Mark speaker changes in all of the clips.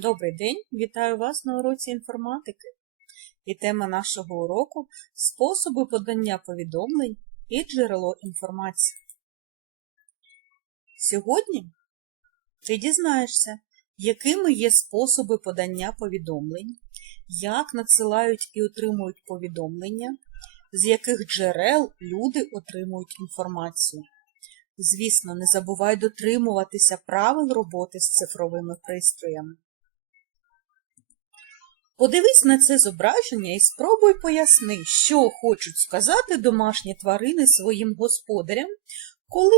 Speaker 1: Добрий день, вітаю вас на уроці інформатики. І тема нашого уроку способи подання повідомлень і джерело інформації. Сьогодні ти дізнаєшся, якими є способи подання повідомлень, як надсилають і отримують повідомлення, з яких джерел люди отримують інформацію. Звісно, не забувай дотримуватися правил роботи з цифровими пристроями. Подивись на це зображення і спробуй поясни, що хочуть сказати домашні тварини своїм господарям, коли,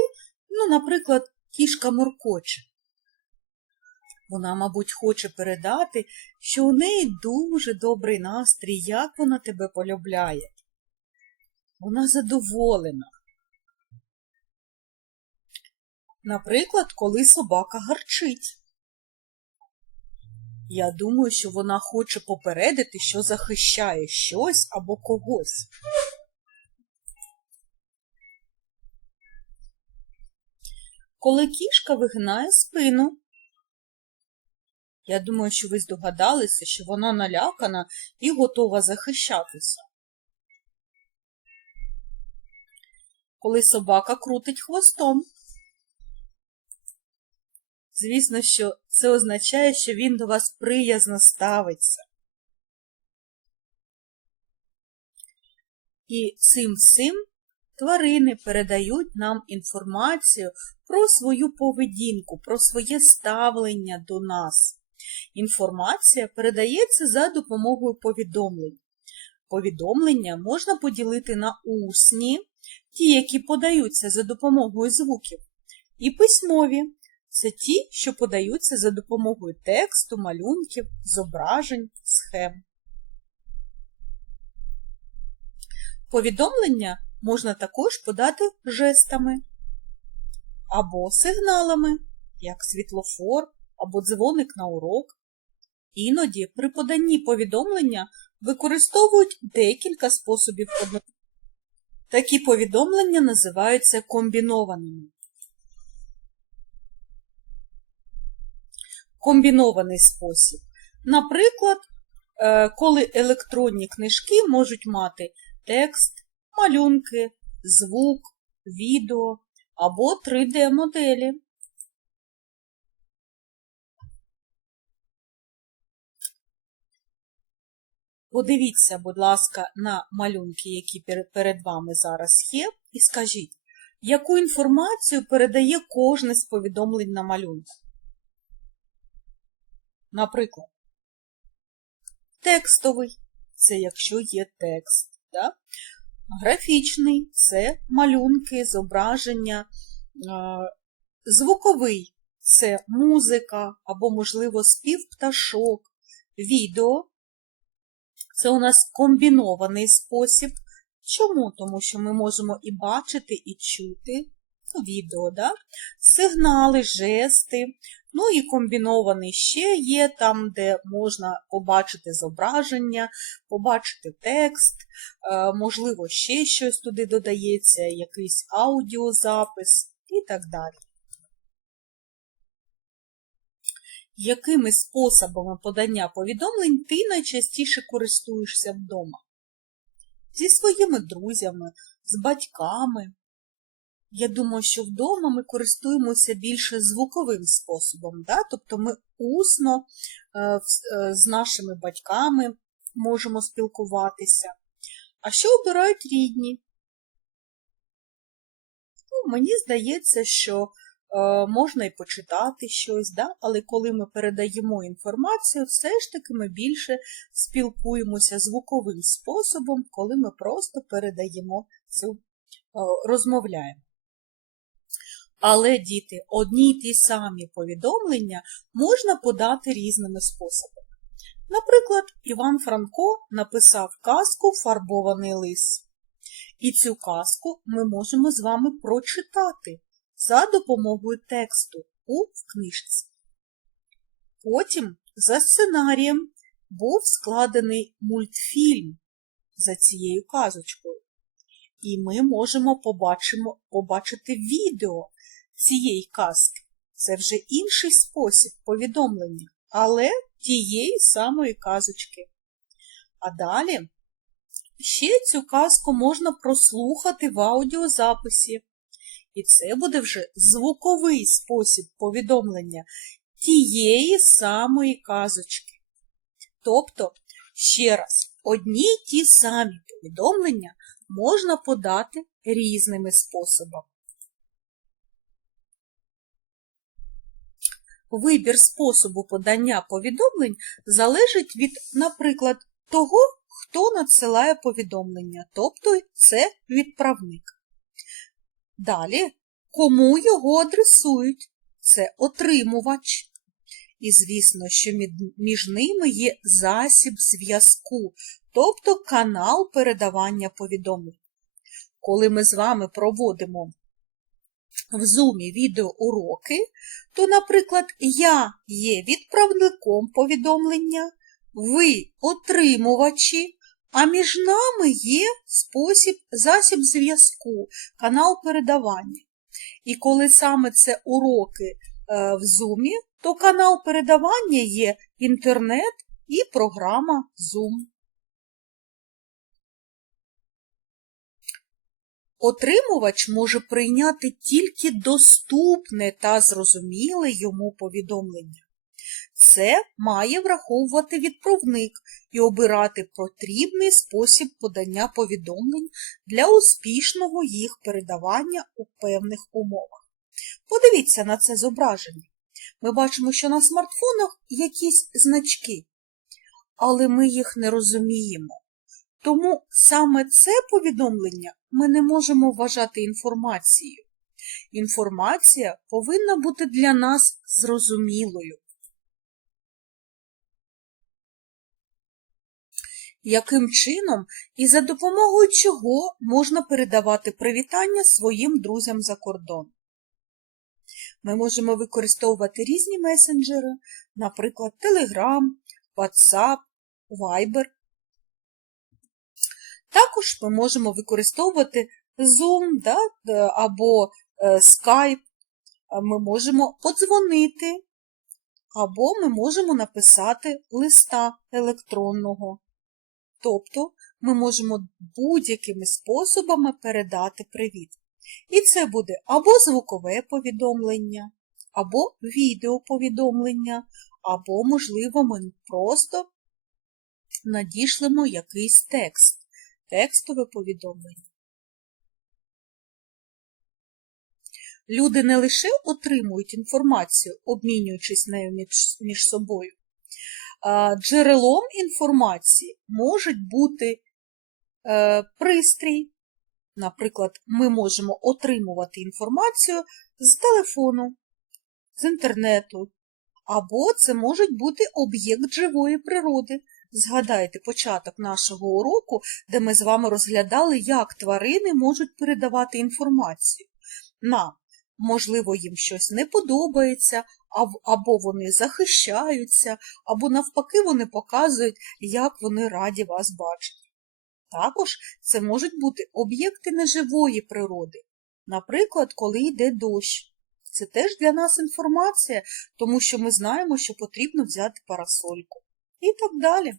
Speaker 1: ну, наприклад, кішка моркоче. Вона, мабуть, хоче передати, що у неї дуже добрий настрій, як вона тебе полюбляє. Вона задоволена. Наприклад, коли собака гарчить. Я думаю, що вона хоче попередити, що захищає щось або когось. Коли кішка вигинає спину, я думаю, що ви здогадалися, що вона налякана і готова захищатися. Коли собака крутить хвостом, Звісно, що це означає, що він до вас приязно ставиться. І цим всім тварини передають нам інформацію про свою поведінку, про своє ставлення до нас. Інформація передається за допомогою повідомлень. Повідомлення можна поділити на усні, ті, які подаються за допомогою звуків, і письмові, це ті, що подаються за допомогою тексту, малюнків, зображень, схем. Повідомлення можна також подати жестами або сигналами, як світлофор або дзвоник на урок. Іноді при поданні повідомлення використовують декілька способів одночасно. Такі повідомлення називаються комбінованими. Комбінований спосіб. Наприклад, е, коли електронні книжки можуть мати текст, малюнки, звук, відео або 3D-моделі. Подивіться, будь ласка, на малюнки, які перед вами зараз є, і скажіть, яку інформацію передає кожне з повідомлень на малюнку. Наприклад, текстовий це якщо є текст. Да? Графічний це малюнки, зображення, звуковий це музика або, можливо, спів пташок, відео. Це у нас комбінований спосіб. Чому? Тому що ми можемо і бачити, і чути відео, да? сигнали, жести, Ну і комбінований ще є там, де можна побачити зображення, побачити текст, е, можливо, ще щось туди додається, якийсь аудіозапис і так далі. Якими способами подання повідомлень ти найчастіше користуєшся вдома? Зі своїми друзями, з батьками, я думаю, що вдома ми користуємося більше звуковим способом, да? тобто ми усно е, е, з нашими батьками можемо спілкуватися. А що обирають рідні? Ну, Мені здається, що е, можна і почитати щось, да? але коли ми передаємо інформацію, все ж таки ми більше спілкуємося звуковим способом, коли ми просто передаємо цю, розмовляємо. Але, діти, одні й ті самі повідомлення можна подати різними способами. Наприклад, Іван Франко написав казку Фарбований лис. І цю казку ми можемо з вами прочитати за допомогою тексту у книжці. Потім за сценарієм був складений мультфільм за цією казочкою. І ми можемо побачимо, побачити відео цієї казки. Це вже інший спосіб повідомлення, але тієї самої казочки. А далі ще цю казку можна прослухати в аудіозаписі. І це буде вже звуковий спосіб повідомлення тієї самої казочки. Тобто, ще раз, одні й ті самі повідомлення можна подати різними способами. Вибір способу подання повідомлень залежить від, наприклад, того, хто надсилає повідомлення, тобто це відправник. Далі, кому його адресують? Це отримувач. І звісно, що між ними є засіб зв'язку, тобто канал передавання повідомлень. Коли ми з вами проводимо в зумі відеоуроки, то, наприклад, я є відправником повідомлення, ви отримувачі, а між нами є спосіб, засіб зв'язку, канал передавання. І коли саме це уроки е, в зумі, то канал передавання є інтернет і програма Zoom. Отримувач може прийняти тільки доступне та зрозуміле йому повідомлення. Це має враховувати відправник і обирати потрібний спосіб подання повідомлень для успішного їх передавання у певних умовах. Подивіться на це зображення. Ми бачимо, що на смартфонах якісь значки, але ми їх не розуміємо. Тому саме це повідомлення ми не можемо вважати інформацією. Інформація повинна бути для нас зрозумілою. Яким чином і за допомогою чого можна передавати привітання своїм друзям за кордон? Ми можемо використовувати різні месенджери, наприклад, Telegram, WhatsApp, Viber. Також ми можемо використовувати Zoom да, або Skype, ми можемо подзвонити, або ми можемо написати листа електронного. Тобто ми можемо будь-якими способами передати привіт. І це буде або звукове повідомлення, або відеоповідомлення, або, можливо, ми просто надішлемо якийсь текст, текстове повідомлення. Люди не лише отримують інформацію, обмінюючись нею між собою. Джерелом інформації можуть бути е, пристрій, Наприклад, ми можемо отримувати інформацію з телефону, з інтернету, або це може бути об'єкт живої природи. Згадайте початок нашого уроку, де ми з вами розглядали, як тварини можуть передавати інформацію. Нам, можливо, їм щось не подобається, або вони захищаються, або навпаки, вони показують, як вони раді вас бачити. Також це можуть бути об'єкти неживої природи, наприклад, коли йде дощ. Це теж для нас інформація, тому що ми знаємо, що потрібно взяти парасольку. І так далі.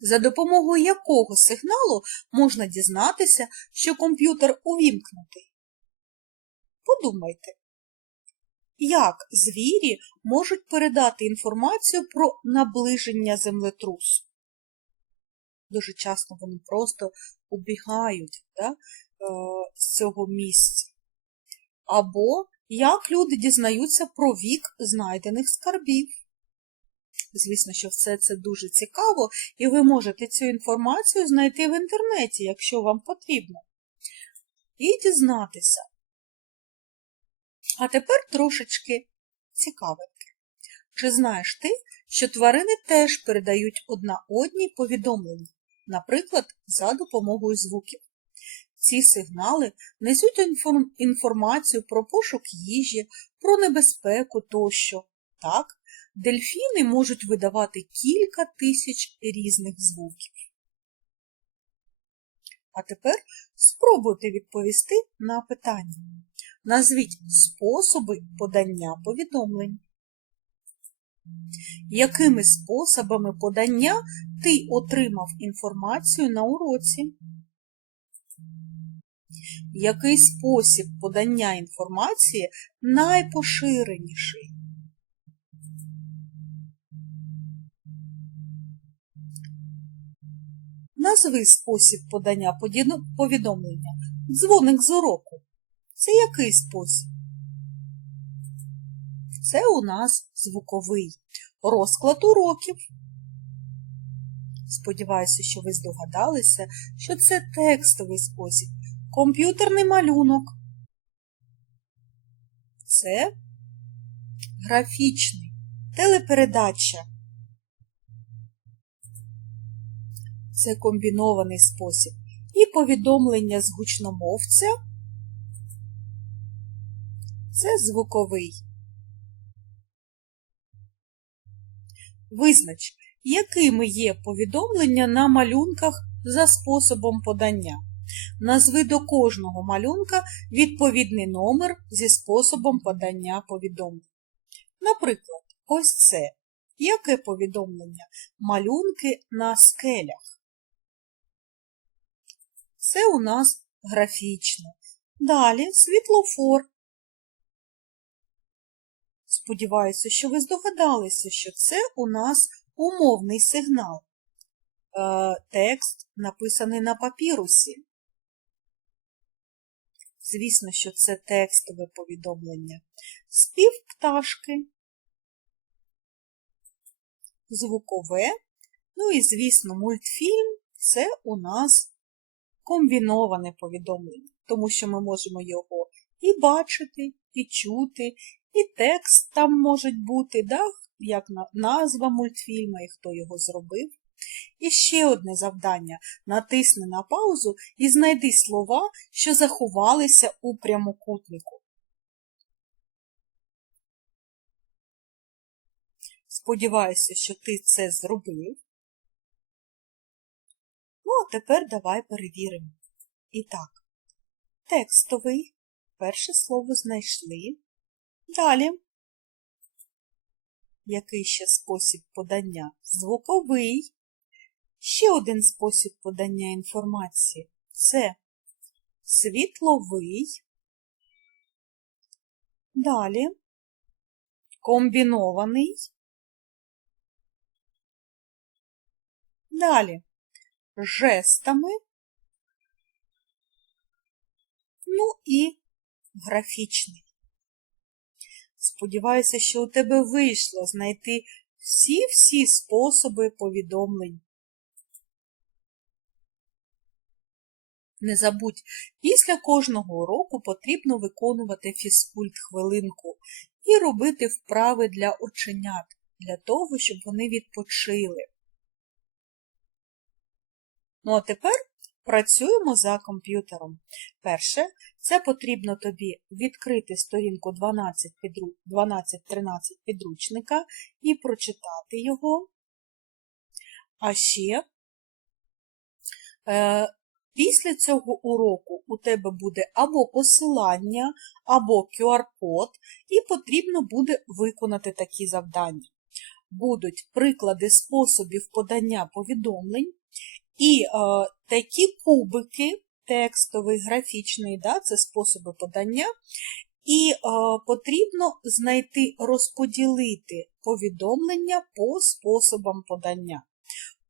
Speaker 1: За допомогою якого сигналу можна дізнатися, що комп'ютер увімкнутий? Подумайте, як звірі можуть передати інформацію про наближення землетрусу? Дуже часто вони просто убігають да, е, з цього місця. Або як люди дізнаються про вік знайдених скарбів. Звісно, що все це дуже цікаво, і ви можете цю інформацію знайти в інтернеті, якщо вам потрібно. І дізнатися, а тепер трошечки цікавинки. Чи знаєш ти, що тварини теж передають одна одній повідомлення, наприклад, за допомогою звуків? Ці сигнали несуть інформацію про пошук їжі, про небезпеку тощо. Так, дельфіни можуть видавати кілька тисяч різних звуків. А тепер спробуйте відповісти на питання. Назвіть способи подання повідомлень. Якими способами подання ти отримав інформацію на уроці? Який спосіб подання інформації найпоширеніший? Назви спосіб подання повідомлення. Дзвоник з уроку. Це який спосіб? Це у нас звуковий розклад уроків. Сподіваюся, що ви здогадалися, що це текстовий спосіб. Комп'ютерний малюнок. Це графічний, телепередача. Це комбінований спосіб. І повідомлення з гучномовця. Це звуковий. Визнач, якими є повідомлення на малюнках за способом подання. Назви до кожного малюнка відповідний номер зі способом подання повідомлень. Наприклад, ось це. Яке повідомлення? Малюнки на скелях. Це у нас графічне. Далі світлофор. Сподіваюся, що ви здогадалися, що це у нас умовний сигнал. Е, Текст написаний на папірусі. Звісно, що це текстове повідомлення. Спів пташки, звукове, ну і, звісно, мультфільм це у нас комбіноване повідомлення, тому що ми можемо його і бачити, і чути, і текст там може бути, да? як назва мультфільму і хто його зробив. І ще одне завдання. Натисни на паузу і знайди слова, що заховалися у прямокутнику. Сподіваюся, що ти це зробив. Ну, а тепер давай перевіримо. І так, текстовий. Перше слово знайшли. Далі. Який ще спосіб подання? Звуковий. Ще один спосіб подання інформації це світловий. Далі комбінований. Далі жестами. Ну і графічний. Сподіваюся, що у тебе вийшло знайти всі-всі способи повідомлень. Не забудь, після кожного уроку потрібно виконувати фізкульт хвилинку і робити вправи для оченят, для того, щоб вони відпочили. Ну а тепер працюємо за комп'ютером. Перше, це потрібно тобі відкрити сторінку 12-13 підручника і прочитати його. А ще е, після цього уроку у тебе буде або посилання, або QR-код, і потрібно буде виконати такі завдання. Будуть приклади способів подання повідомлень, і е, такі кубики, текстовий, графічний, да, це способи подання, і е, потрібно знайти, розподілити повідомлення по способам подання.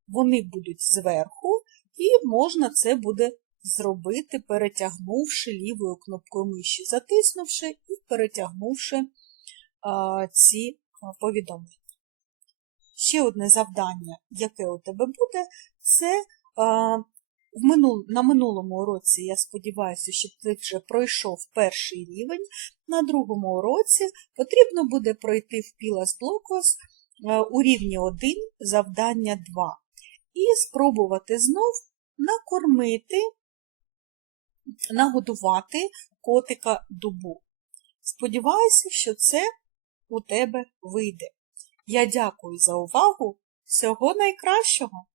Speaker 1: Вони будуть зверху, і можна це буде зробити, перетягнувши лівою кнопкою миші, затиснувши і перетягнувши е, ці повідомлення. Ще одне завдання, яке у тебе буде, це а, в минул, на минулому уроці, я сподіваюся, що ти вже пройшов перший рівень. На другому уроці потрібно буде пройти в Блокос а, у рівні 1 завдання 2. І спробувати знов накормити, нагодувати котика дубу. Сподіваюся, що це у тебе вийде. Я дякую за увагу. Всього найкращого!